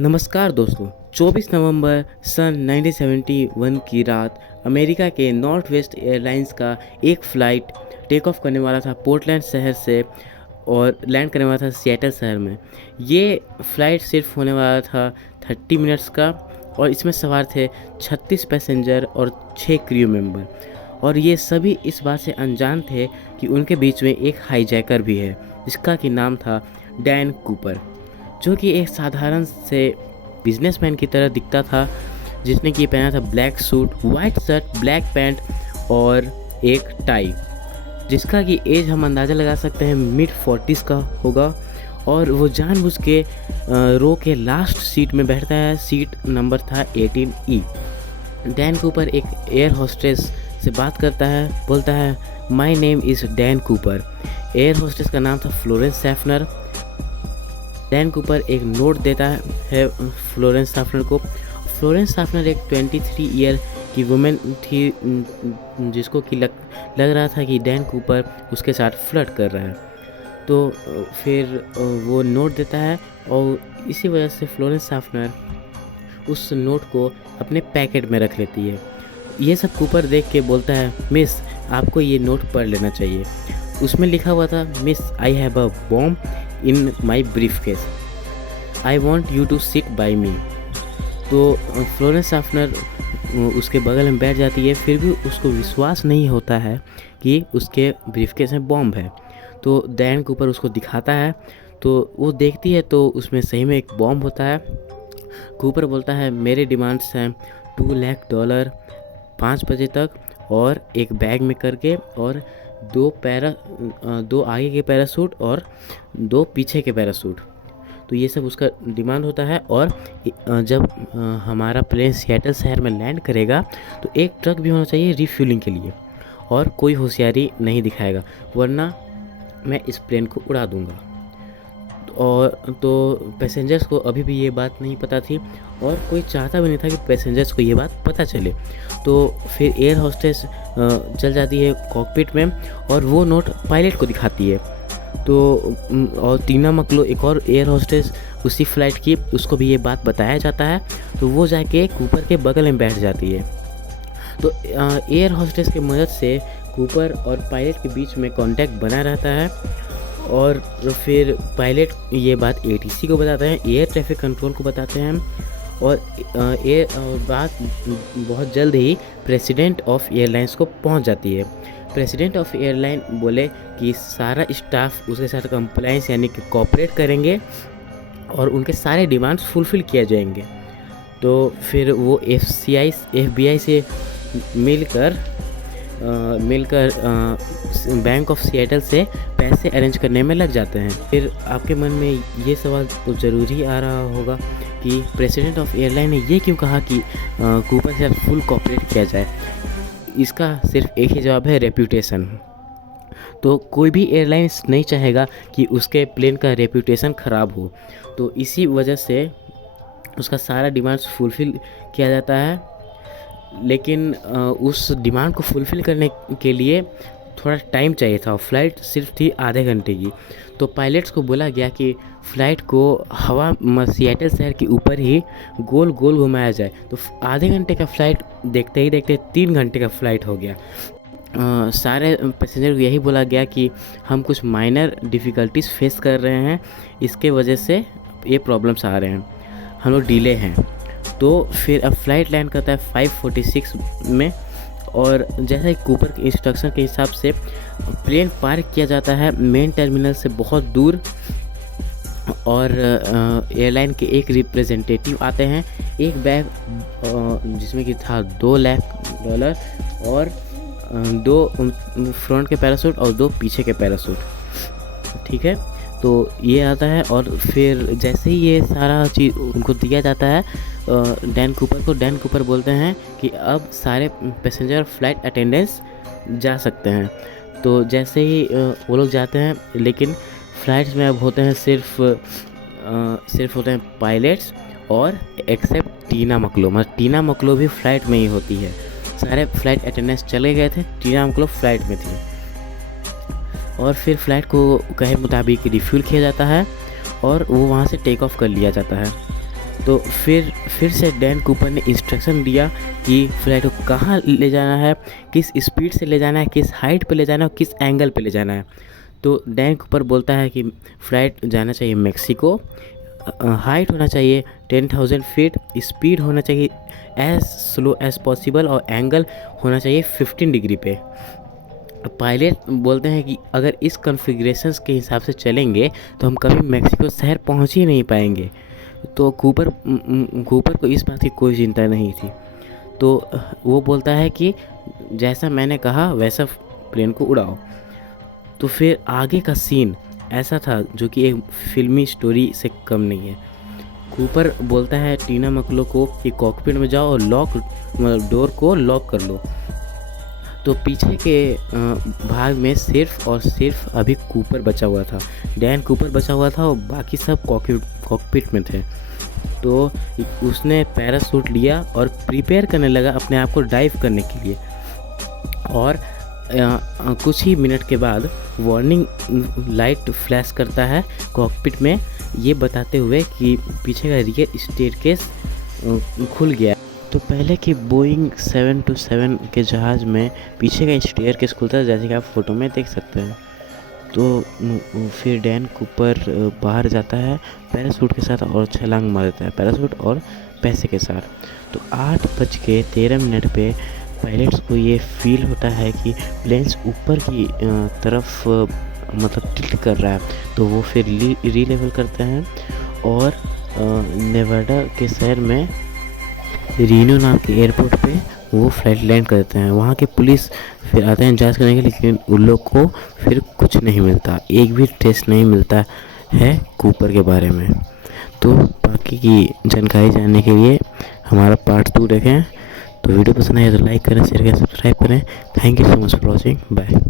नमस्कार दोस्तों। 24 नवंबर सन 1971 की रात अमेरिका के नॉर्थ वेस्ट एयरलाइंस का एक फ़्लाइट टेक ऑफ करने वाला था पोर्टलैंड शहर से और लैंड करने वाला था सिएटल शहर में। ये फ़्लाइट सिर्फ होने वाला था 30 मिनट्स का और इसमें सवार थे 36 पैसेंजर और 6 क्रू मेंबर। और ये सभी इस बात से अनजान थे कि उनके बीच में एक हाईजैकर भी है जिसका कि नाम था डैन कूपर, जो कि एक साधारण से बिजनेसमैन की तरह दिखता था, जिसने कि पहना था black suit, white shirt, black pant और एक टाई, जिसका कि एज हम अंदाज़ा लगा सकते हैं मिड 40s का होगा। और वो जानबूझ के रो के लास्ट सीट में बैठता है। सीट नंबर था 18E। डैन कूपर एक एयर होस्टेस से बात करता है, बोलता है my name is Dan Cooper. Air hostess का नाम था फ्लोरेंस सैफनर। डैन कूपर एक नोट देता है फ्लोरेंस सैफनर को। फ्लोरेंस सैफनर एक 23 ईयर की वुमेन थी, जिसको कि लग रहा था कि डैन कूपर उसके साथ फ्लर्ट कर रहा है। तो फिर वो नोट देता है और इसी वजह से फ्लोरेंस सैफनर उस नोट को अपने पैकेट में रख लेती है। ये सब कूपर देख के बोलता है मिस, आपको ये नोट पढ़ लेना चाहिए। उसमें लिखा हुआ था miss, I have a bomb in my briefcase, I want you to sit by मी। तो फ्लोरेंस सैफनर उसके बगल में बैठ जाती है, फिर भी उसको विश्वास नहीं होता है कि उसके ब्रीफकेस में बॉम्ब है। तो डैन कूपर उसको दिखाता है, तो वो देखती है तो उसमें सही में एक बॉम्ब होता है। कूपर बोलता है मेरे डिमांड्स हैं $2 लाख 5 बजे तक और एक बैग में करके और दो आगे के पैरासूट और 2 पीछे के पैरासूट। तो ये सब उसका डिमांड होता है। और जब हमारा प्लेन सिएटल शहर में लैंड करेगा तो एक ट्रक भी होना चाहिए रिफ्यूलिंग के लिए, और कोई होशियारी नहीं दिखाएगा वरना मैं इस प्लेन को उड़ा दूंगा। और तो पैसेंजर्स को अभी भी ये बात नहीं पता थी और कोई चाहता भी नहीं था कि पैसेंजर्स को ये बात पता चले। तो फिर एयर होस्टेस चल जाती है कॉकपिट में और वो नोट पायलट को दिखाती है। तो और टीना मकलो, एक और एयर होस्टेस उसी फ्लाइट की, उसको भी ये बात बताया जाता है। तो वो जाके कूपर के बगल में बैठ जाती है। तो एयर होस्टेस की मदद से कूपर और पायलट के बीच में कांटेक्ट बना रहता है। और फिर पायलट ये बात ATC को बताते हैं, एयर ट्रैफिक कंट्रोल को बताते हैं। और बात बहुत जल्द ही प्रेसिडेंट ऑफ एयरलाइंस को पहुंच जाती है। प्रेसिडेंट ऑफ एयरलाइन बोले कि सारा स्टाफ उसके साथ कंप्लायंस यानी कि कोऑपरेट करेंगे और उनके सारे डिमांड्स फुलफ़िल किए जाएंगे। तो फिर वो FBI से मिलकर बैंक ऑफ सिएटल से पैसे अरेंज करने में लग जाते हैं। फिर आपके मन में ये सवाल तो ज़रूरी आ रहा होगा कि प्रेसिडेंट ऑफ एयरलाइन ने ये क्यों कहा कि कूपर से फुल कोऑपरेट किया जाए। इसका सिर्फ एक ही जवाब है, रेप्यूटेशन। तो कोई भी एयरलाइंस नहीं चाहेगा कि उसके प्लेन का रेप्यूटेशन ख़राब हो, तो इसी वजह से उसका सारा डिमांड्स फुलफ़िल किया जाता है। लेकिन उस डिमांड को फुलफ़िल करने के लिए थोड़ा टाइम चाहिए था। फ़्लाइट सिर्फ थी आधे घंटे की। तो पायलट्स को बोला गया कि फ़्लाइट को हवा सिएटल शहर के ऊपर ही गोल गोल घुमाया जाए। तो आधे घंटे का फ़्लाइट देखते ही देखते 3 घंटे का फ़्लाइट हो गया। सारे पैसेंजर को यही बोला गया कि हम कुछ माइनर डिफ़िकल्टीज़ फेस कर रहे हैं, इसके वजह से ये प्रॉब्लम्स आ रहे हैं, हम लोग डिले हैं। तो फिर अब फ़्लाइट लैंड करता है 5:46 में। और जैसे ही कूपर के इंस्ट्रक्शन के हिसाब से प्लेन पार्क किया जाता है मेन टर्मिनल से बहुत दूर। और एयरलाइन के एक रिप्रेजेंटेटिव आते हैं, एक बैग जिसमें कि था $2 लाख और 2 फ्रंट के पैरासूट और 2 पीछे के पैरासूट। ठीक है, तो ये आता है। और फिर जैसे ही ये सारा चीज़ उनको दिया जाता है डैन कूपर को, डैन कूपर बोलते हैं कि अब सारे पैसेंजर फ्लाइट अटेंडेंस जा सकते हैं। तो जैसे ही वो लोग जाते हैं, लेकिन फ़्लाइट्स में अब होते हैं सिर्फ होते हैं पायलट्स और एक्सेप्ट टीना मकलो, मतलब टीना मकलो भी फ़्लाइट में ही होती है। सारे फ्लाइट अटेंडेंस चले गए थे, टीना मकलो फ़्लाइट में थी। और फिर फ़्लाइट को कहे मुताबिक रिफ्यूल किया जाता है और वो वहाँ से टेक ऑफ कर लिया जाता है। तो फिर से डैन कूपर ने इंस्ट्रक्शन दिया कि फ़्लाइट को कहाँ ले जाना है, किस स्पीड से ले जाना है, किस हाइट पे ले जाना है और किस एंगल पे ले जाना है। तो डैन कूपर बोलता है कि फ़्लाइट जाना चाहिए मेक्सिको, हाइट होना चाहिए 10,000 फीट, स्पीड होना चाहिए एज़ स्लो एज़ पॉसिबल और एंगल होना चाहिए 15 डिग्री पे। पायलट बोलते हैं कि अगर इस कॉन्फ़िगरेशंस के हिसाब से चलेंगे तो हम कभी मेक्सिको शहर पहुंच ही नहीं पाएंगे। तो कूपर को इस बात की कोई चिंता नहीं थी। तो वो बोलता है कि जैसा मैंने कहा वैसा प्लेन को उड़ाओ। तो फिर आगे का सीन ऐसा था जो कि एक फिल्मी स्टोरी से कम नहीं है। कूपर बोलता है टीना मकलो को कि कॉकपिट में जाओ और डोर को लॉक कर लो। तो पीछे के भाग में सिर्फ और सिर्फ अभी कूपर बचा हुआ था, डैन कूपर बचा हुआ था और बाकी सब कॉकपिट में थे। तो उसने पैराशूट लिया और प्रिपेयर करने लगा अपने आप को डाइव करने के लिए। और कुछ ही मिनट के बाद वार्निंग लाइट फ्लैश करता है कॉकपिट में, ये बताते हुए कि पीछे का रियर स्टेयरकेस खुल गया। तो पहले कि बोइंग 727 के जहाज़ में पीछे का स्टेयरकेस खुलता है, जैसे कि आप फ़ोटो में देख सकते हैं। तो फिर डैन कूपर बाहर जाता है पैराशूट के साथ और छलांग मार देता है, पैराशूट और पैसे के साथ। तो 8:13 पे पायलट्स को ये फील होता है कि प्लेन्स ऊपर की तरफ मतलब टिल्ट कर रहा है। तो वो फिर री-लेवल करते हैं और नेवाडा के शहर में रीनो नाम के एयरपोर्ट पे वो फ्लाइट लैंड करते हैं। वहाँ के पुलिस फिर आते हैं जांच करने के लिए, लेकिन उन लोग को फिर कुछ नहीं मिलता, एक भी टेस्ट नहीं मिलता है कूपर के बारे में। तो बाकी की जानकारी जानने के लिए हमारा पार्ट 2 देखें। तो वीडियो पसंद आए तो लाइक करें, शेयर करें, सब्सक्राइब करें। Thank you so much for watching, bye.